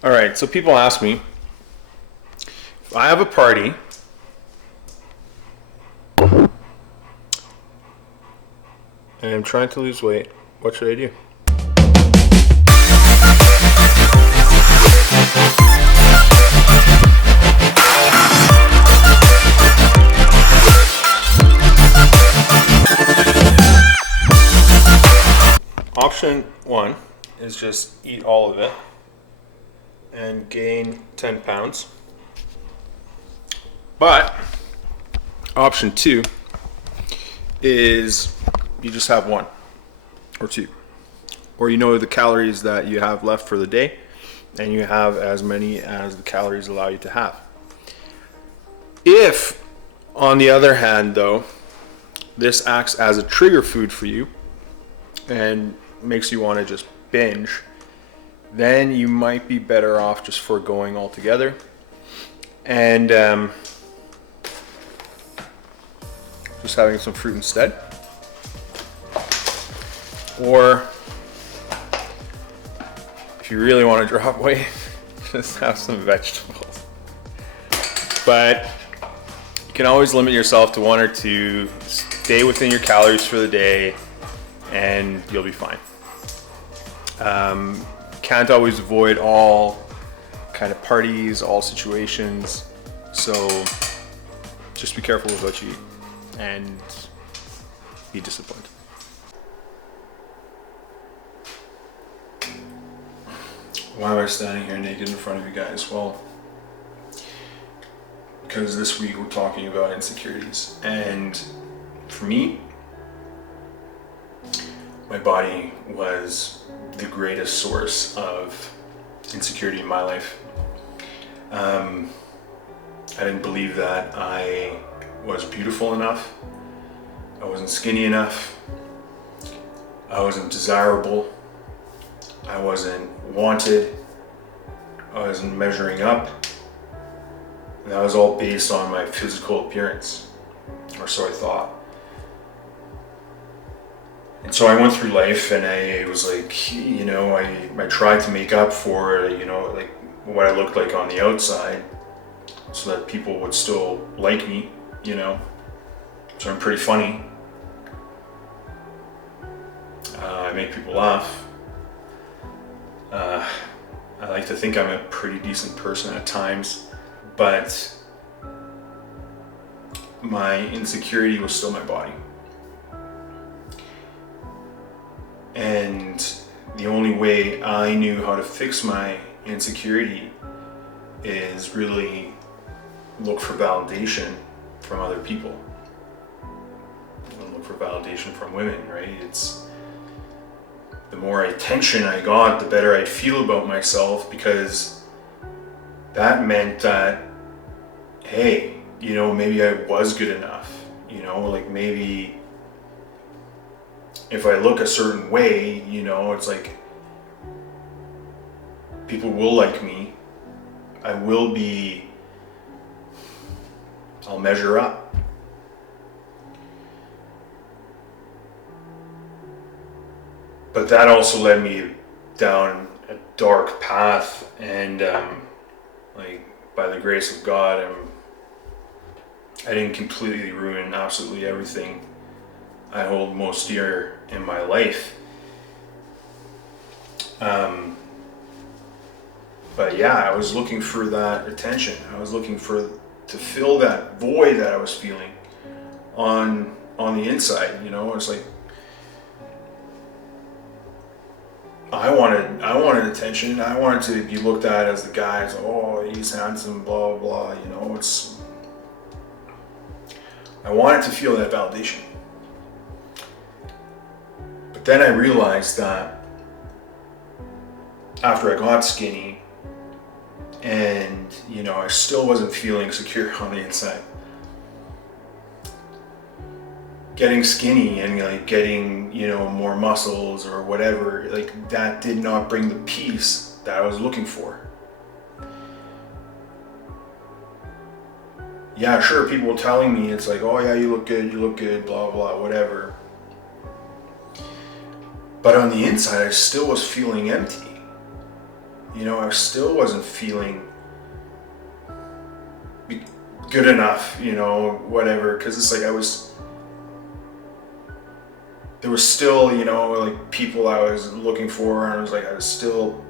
All right, so people ask me, if I have a party and I'm trying to lose weight, what should I do? Option one is just eat all of it and gain 10 pounds. But option two is you just have one or two, or you know the calories that you have left for the day and you have as many as the calories allow you to have. If, on the other hand, though, this acts as a trigger food for you and makes you want to just binge, then you might be better off just foregoing altogether and just having some fruit instead. Or if you really want to drop weight, just have some vegetables. But you can always limit yourself to one or two, stay within your calories for the day, and you'll be fine. Can't always avoid all kind of parties, all situations, so just be careful with what you eat and be disciplined. Why am I standing here naked in front of you guys? Well, because this week we're talking about insecurities, and for me, my body was the greatest source of insecurity in my life. I didn't believe that I was beautiful enough. I wasn't skinny enough. I wasn't desirable. I wasn't wanted. I wasn't measuring up. And that was all based on my physical appearance, or so I thought. And so I went through life and I was like, I tried to make up for, like what I looked like on the outside so that people would still like me, So I'm pretty funny. I make people laugh. I like to think I'm a pretty decent person at times, but my insecurity was still my body. And the only way I knew how to fix my insecurity is really look for validation from other people. And look for validation from women, right? It's the more attention I got, the better I'd feel about myself, because that meant that, hey, maybe I was good enough, like maybe if I look a certain way, it's like people will like me. I'll measure up. But that also led me down a dark path, and by the grace of God, I didn't completely ruin absolutely everything I hold most dear in my life. But yeah, I was looking for that attention. I was looking to fill that void that I was feeling on the inside. It's like I wanted attention. I wanted to be looked at as the guy. It's like, oh, he's handsome, blah blah blah. I wanted to feel that validation. But then I realized that after I got skinny, and I still wasn't feeling secure on the inside. Getting skinny and getting more muscles or whatever, that did not bring the peace that I was looking for. Yeah, sure, people were telling me, it's like, oh yeah, you look good, blah blah, whatever. But on the inside, I still was feeling empty. I still wasn't feeling good enough, whatever, because it's like there was still, like people I was looking for, and I was still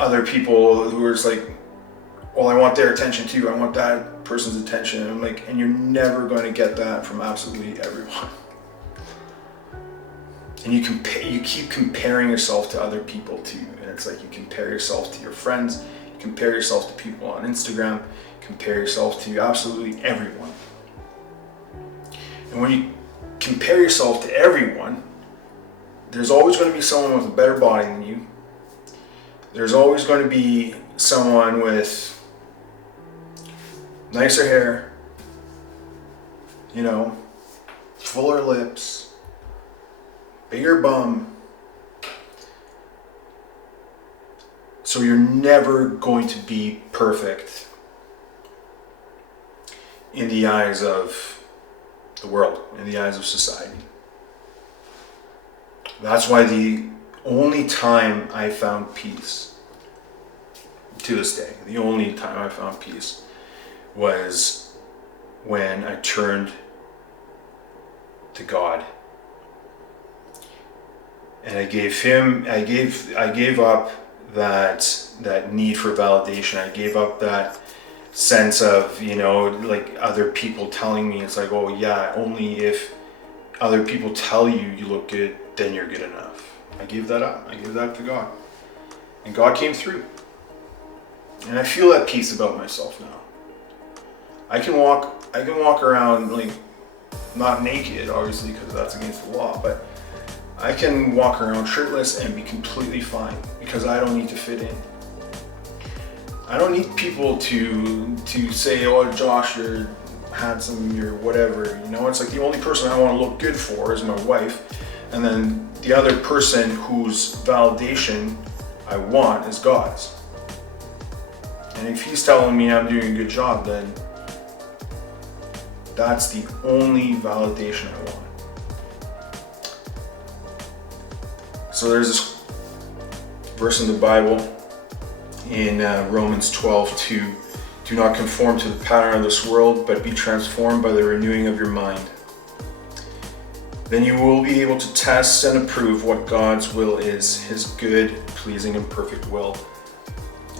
other people who were just like, well, I want their attention too. I want that person's attention. And I'm like, and you're never going to get that from absolutely everyone. And you keep comparing yourself to other people too. And it's like you compare yourself to your friends, you compare yourself to people on Instagram, compare yourself to absolutely everyone. And when you compare yourself to everyone, there's always going to be someone with a better body than you. There's always going to be someone with nicer hair, fuller lips, bigger bum. So you're never going to be perfect in the eyes of the world, in the eyes of society. That's why the only time I found peace, to this day, the only time I found peace was when I turned to God. And I gave up that need for validation. I gave up that sense of, like other people telling me, it's like, oh yeah, only if other people tell you you look good, then you're good enough. I gave that up. I gave that to God. And God came through. And I feel at peace about myself now. I can walk around, like, not naked, obviously, because that's against the law, but I can walk around shirtless and be completely fine because I don't need to fit in. I don't need people to say, oh, Josh, you're handsome, you're whatever. It's like the only person I want to look good for is my wife, and then the other person whose validation I want is God's. And if he's telling me I'm doing a good job, then that's the only validation I want. So there's this verse in the Bible in Romans 12:2. Do not conform to the pattern of this world, but be transformed by the renewing of your mind. Then you will be able to test and approve what God's will is, his good, pleasing, and perfect will.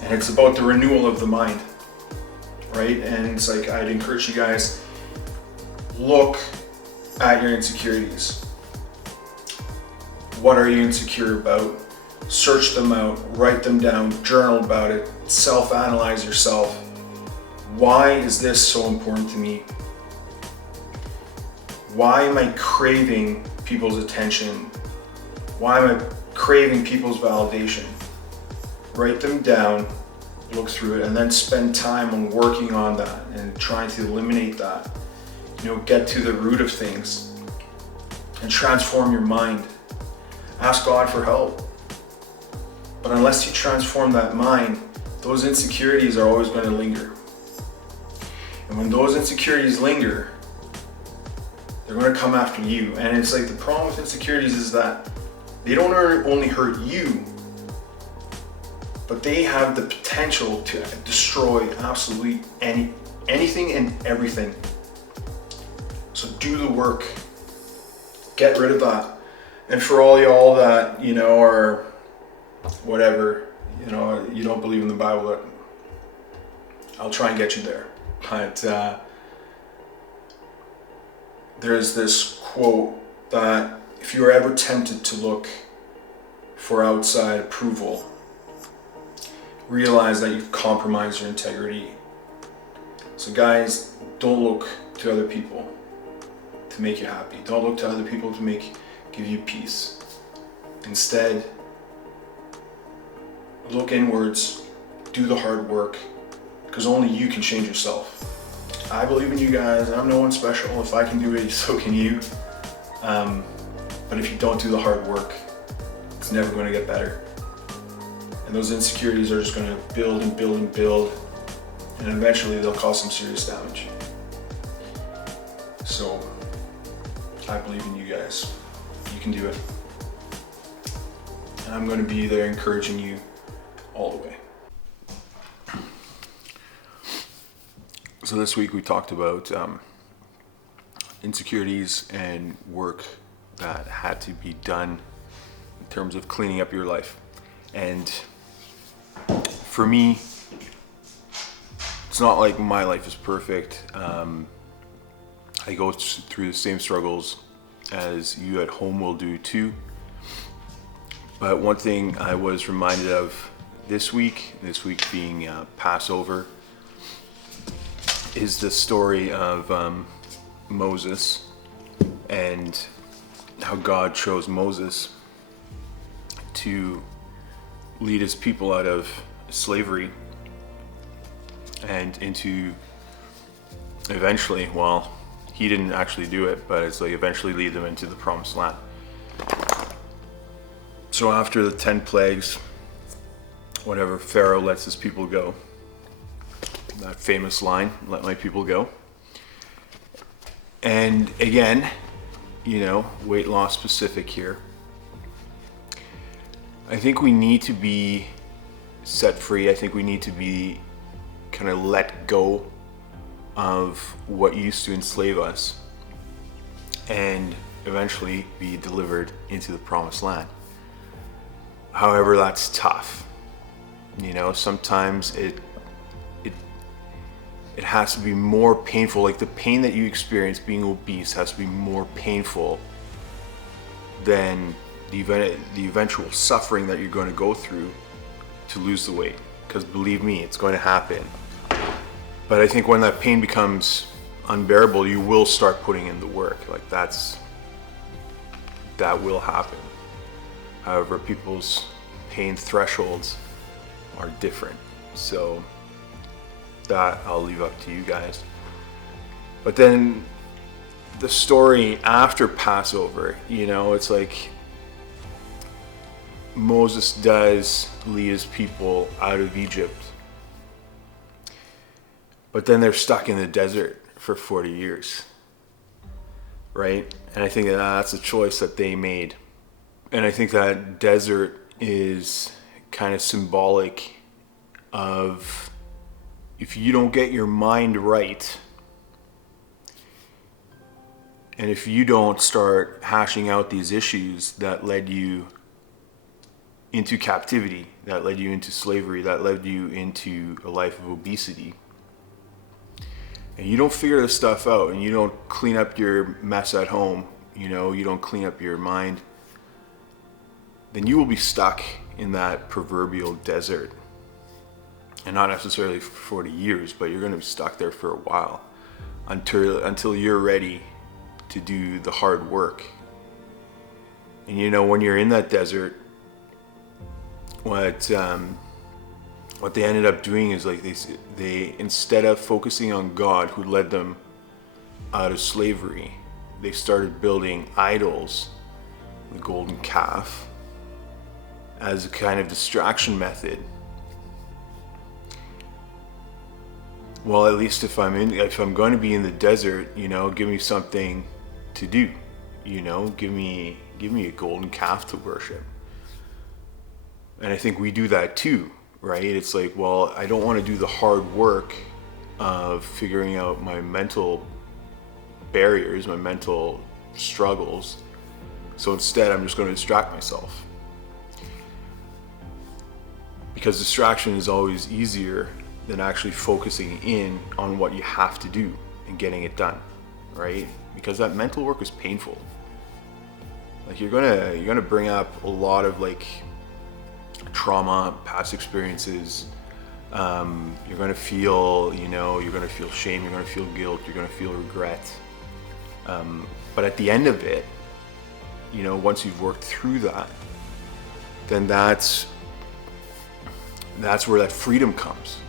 And it's about the renewal of the mind, right? And it's like, I'd encourage you guys, look at your insecurities. What are you insecure about? Search them out, write them down, journal about it, self-analyze yourself. Why is this so important to me? Why am I craving people's attention? Why am I craving people's validation? Write them down, look through it, and then spend time on working on that and trying to eliminate that. Get to the root of things and transform your mind. Ask God for help. But unless you transform that mind, those insecurities are always going to linger. And when those insecurities linger, they're going to come after you. And it's like the problem with insecurities is that they don't only hurt you, but they have the potential to destroy absolutely anything and everything. So do the work. Get rid of that. And for all y'all that, are whatever, you don't believe in the Bible, that I'll try and get you there. But there's this quote that if you're ever tempted to look for outside approval, realize that you've compromised your integrity. So guys, don't look to other people to make you happy. Don't look to other people to give you peace. Instead, look inwards, do the hard work, because only you can change yourself. I believe in you guys. I'm no one special. If I can do it, so can you. But if you don't do the hard work, it's never going to get better. And those insecurities are just going to build and build and build, and eventually they'll cause some serious damage. So I believe in you guys. You can do it. And I'm going to be there encouraging you all the way. So this week we talked about insecurities and work that had to be done in terms of cleaning up your life. And for me, it's not like my life is perfect. I go through the same struggles as you at home will do too. But one thing I was reminded of this week being Passover, is the story of Moses and how God chose Moses to lead his people out of slavery and into eventually, well, he didn't actually do it, but it's like eventually lead them into the promised land. So after the 10 plagues, whatever, Pharaoh lets his people go. That famous line, "Let my people go." And again, weight loss specific here. I think we need to be set free. I think we need to be kind of let go of what used to enslave us and eventually be delivered into the promised land. However, that's tough. Sometimes it has to be more painful. Like the pain that you experience being obese has to be more painful than the eventual suffering that you're going to go through to lose the weight. Because believe me, it's going to happen. But I think when that pain becomes unbearable, you will start putting in the work. Like that will happen. However, people's pain thresholds are different. So that I'll leave up to you guys. But then the story after Passover, it's like Moses does lead his people out of Egypt, but then they're stuck in the desert for 40 years, right? And I think that's a choice that they made. And I think that desert is kind of symbolic of, if you don't get your mind right, and if you don't start hashing out these issues that led you into captivity, that led you into slavery, that led you into a life of obesity, and you don't figure this stuff out, and you don't clean up your mess at home, you don't clean up your mind, then you will be stuck in that proverbial desert. And not necessarily for 40 years, but you're going to be stuck there for a while until you're ready to do the hard work. And when you're in that desert, what they ended up doing is like they instead of focusing on God who led them out of slavery, they started building idols, the golden calf, as a kind of distraction method. Well, at least if I'm going to be in the desert, give me something to do, give me a golden calf to worship. And I think we do that too, right? It's like, well, I don't want to do the hard work of figuring out my mental barriers, my mental struggles. So instead, I'm just going to distract myself. Because distraction is always easier than actually focusing in on what you have to do and getting it done, right? Because that mental work is painful. Like you're gonna bring up a lot of like trauma, past experiences. You're gonna feel, you're gonna feel shame, you're gonna feel guilt, you're gonna feel regret. But at the end of it, once you've worked through that, then that's where that freedom comes.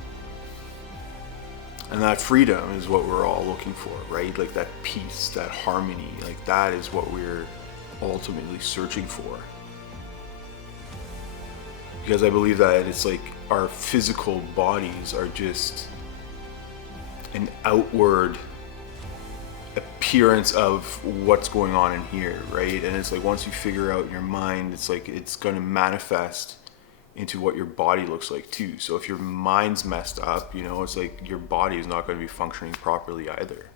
And that freedom is what we're all looking for, right? Like that peace, that harmony, like that is what we're ultimately searching for. Because I believe that it's like our physical bodies are just an outward appearance of what's going on in here, right? And it's like once you figure out your mind, it's like it's going to manifest into what your body looks like too. So if your mind's messed up, it's like your body is not going to be functioning properly either.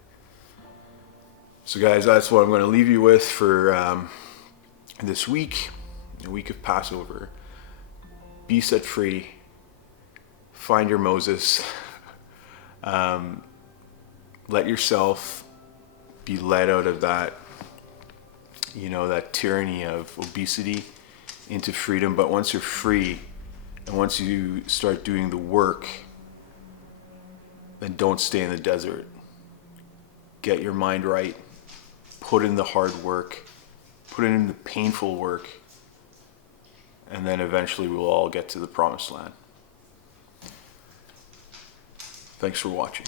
So guys, that's what I'm going to leave you with for this week, a week of Passover. Be set free. Find your Moses. Let yourself be led out of that, that tyranny of obesity into freedom. But once you're free and once you start doing the work, then don't stay in the desert. Get your mind right. Put in the hard work. Put in the painful work. And then eventually we'll all get to the promised land. Thanks for watching.